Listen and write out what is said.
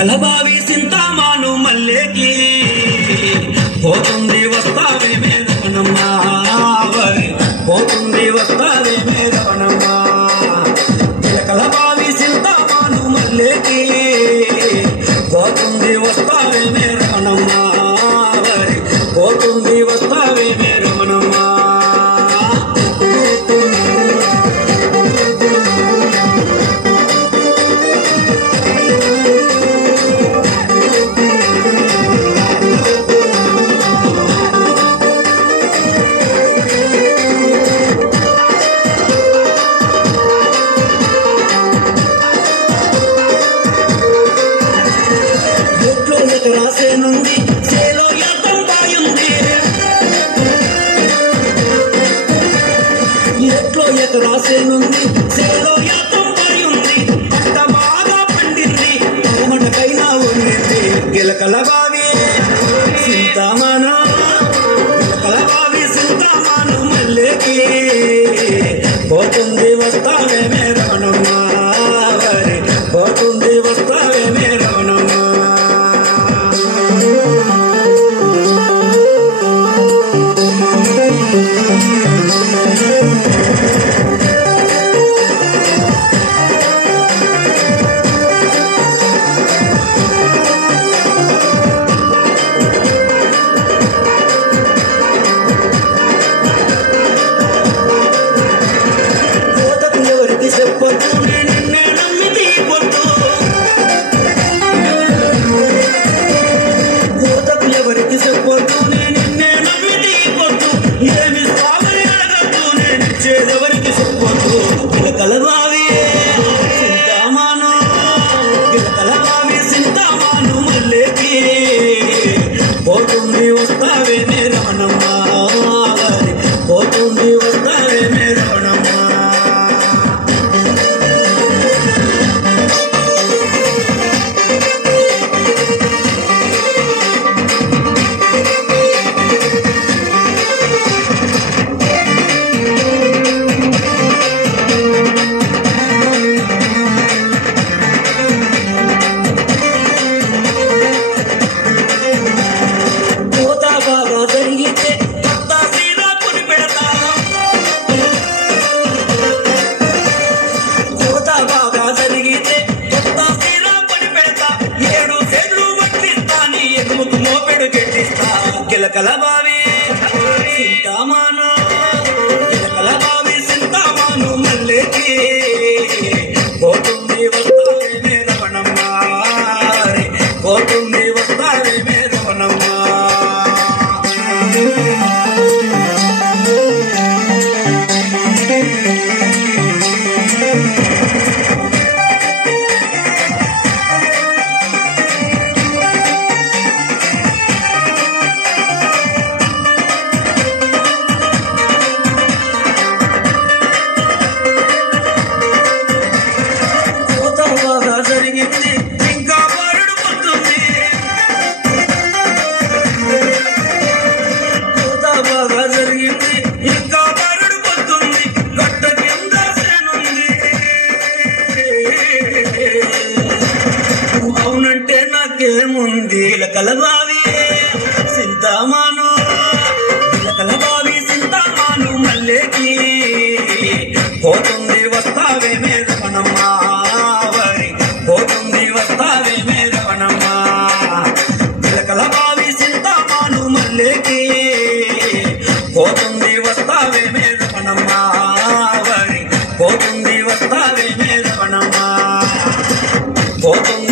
చిలకల బావి సింతామాను మల్లేకి పోతుంది వస్తావే మేరవనమ్మా పోతుంది వస్తావే మేరవనమ్మా చిలకల బావి సింతామాను మల్లేకి పోతుంది వస్తావే మేరవనమ్మా పోతుంది వస్తావే మేరవనమ్మా రాసేనుంది చేలో యాతం బాయుంది ఎట్లో రాసేనుంది చేలో యాతం బాయుంది పంట బాగా పండింది మనకైనా వండింది గిలకల బావి సింతామాను గిలకల బావి సింతామాను మల్లేకి పోతుంది వస్తావే మేరవనమ్మా పోతుంది వస్తావే మేరవనమ్మా చెప్పొద్దు నిన్నే నమ్మి తీయొద్దు కోతకు ఎవరికి చెప్పొద్దు నిన్నే నమ్మి తీయొద్దు ఏమి స్వామిని అడగద్దు నేను ఇచ్చేదెవరికి చెప్పొద్దు గిలకల బావి సింతామాను గిలకల బావి సింతామాను మల్లేకి పోతుంది వస్తావే మేరవనమ్మా పోతుంది వస్తావే మేరవనమ్మా గిలకల బావి సింతామాను గిలకల బావి సింతామాను మల్లేకి పోతుంది వస్తావే మేరవనమ్మా పోతుంది వస్తావే మేరవనమ్మా జరిగింది ఇంకా బారుడు పడుతుంది కోత బాగా జరిగింది ఇంకా బారుడు పడుతుంది గట్ట కింద సేనుంది అవునంటే నాకేముంది గిలకల బావి సింతామాను గిలకల బావి సింతామాను మల్లేకి పోతుంది వస్తావే మేరవనమ్మా పోతుంది వస్తావే మేరవనమ్మా గిలకల బావి సింతామాను మల్లేకి పోతుంది వస్తావే మేరవనమ్మా పోతుంది వస్తావే మేరవనమ్మా పోతుంది